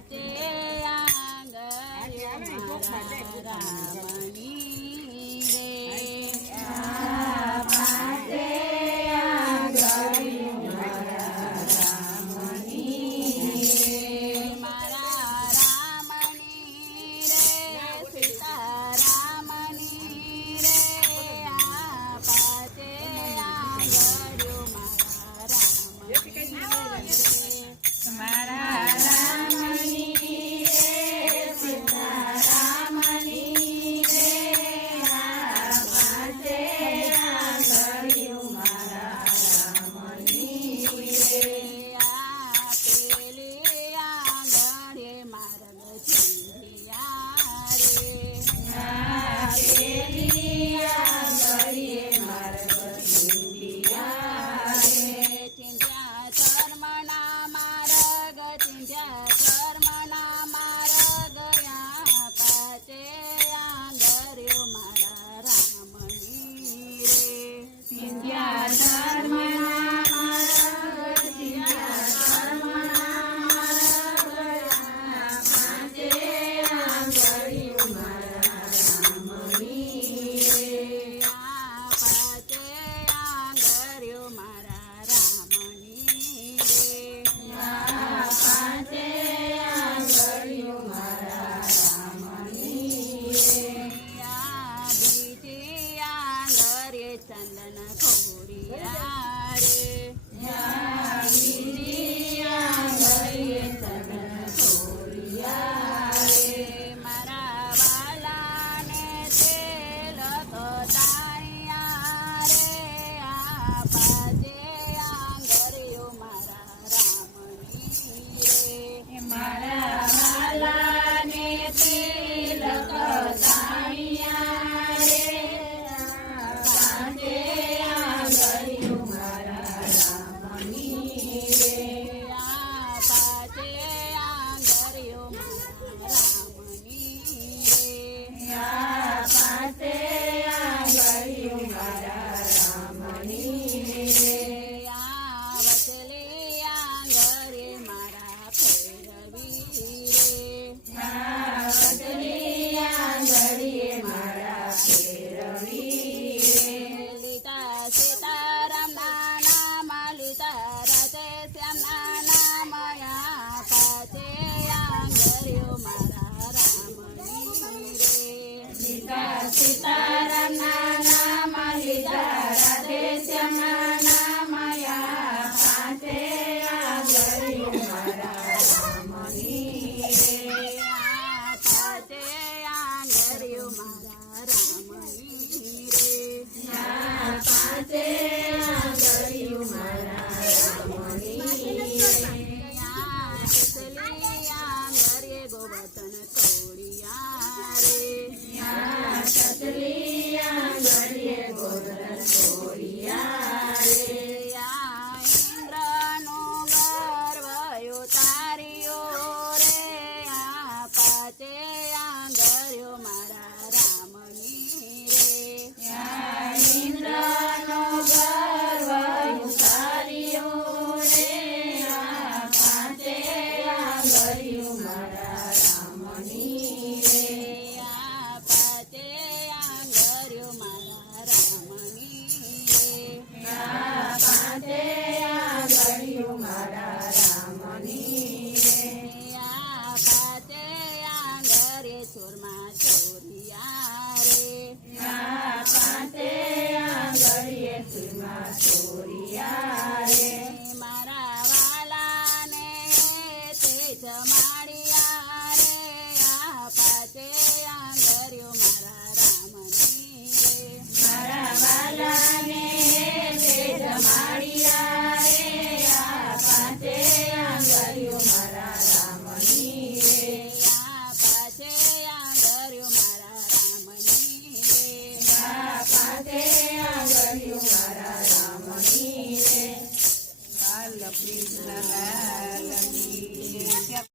પાંચે આંગળીઓ મારા રામની રે પાંચે આંગળીઓ મારા રામની રે મારા રામની રે સીતારામની રે પાંચે આંગળીઓ મારા રામની રે સીતારામની રે પાંચે આંગળીઓ મારા રામની રે પેલી આંગળીએ માર્ગ ચીંધિયા રે પેલી આંગળીએ માર્ગ ચીંધિયા રે ચીંધ્યા ધર્મના માર્ગ ચીંધ્યા ધર્મના માર્ગ પાંચે આંગળીઓ મારા રામની રે ચીંધ્યા ધર્મના માર્ગ ચીંધ્યા ધર્મના માર્ગ પાંચે આંગળીઓ મારા રામની રે પાંચે આંગળીઓ મારા રામની રે પાંચે આંગળીઓ મારા રામની રે બીજી આંગળીએ ચંદન ખોડિયા રે બીજી આંગળીએ ચંદન ખોડિયા રે મારા વાલાને તિલક તાણ્યા રે પાંચે આંગળીઓ મારા રામની રે મારા વાલાને તિલક તાણ્યા રે પાંચે આંગળીઓ મારા રામની રે પાંચે આંગળીઓ મારા રામની રે પાંચે આંગળીઓ મારા રામની રે વચલી આંગળીએ મારા ફેરવી રે વચલી આંગળીએ મારા ફેરવી રે લીતા સીતારામના નામ લીતા રાધે શ્યામના નામ પાંચે આંગળીઓ મારા રામની રે લીતા સીતારામના નામ લીતા રાધે શ્યામના નામ પાંચે આંગળીઓ મારા રામની રે પાંચે આંગળીઓ મારા રામની રે પાંચે આંગળીઓ મારા રામની રે કેટલી આંગળીએ ગોવર્ધન તોડિયા રે કેટલી આંગળીએ ગોવર્ધન તોડિયા રે ઇન્દ્રનો ગર્વ ઉતાર્યો રે પાંચે આંગળીઓ મારા રામની રે ઇન્દ્રનો ગર્વ ઉતાર્યો રે પાંચે આંગળીઓ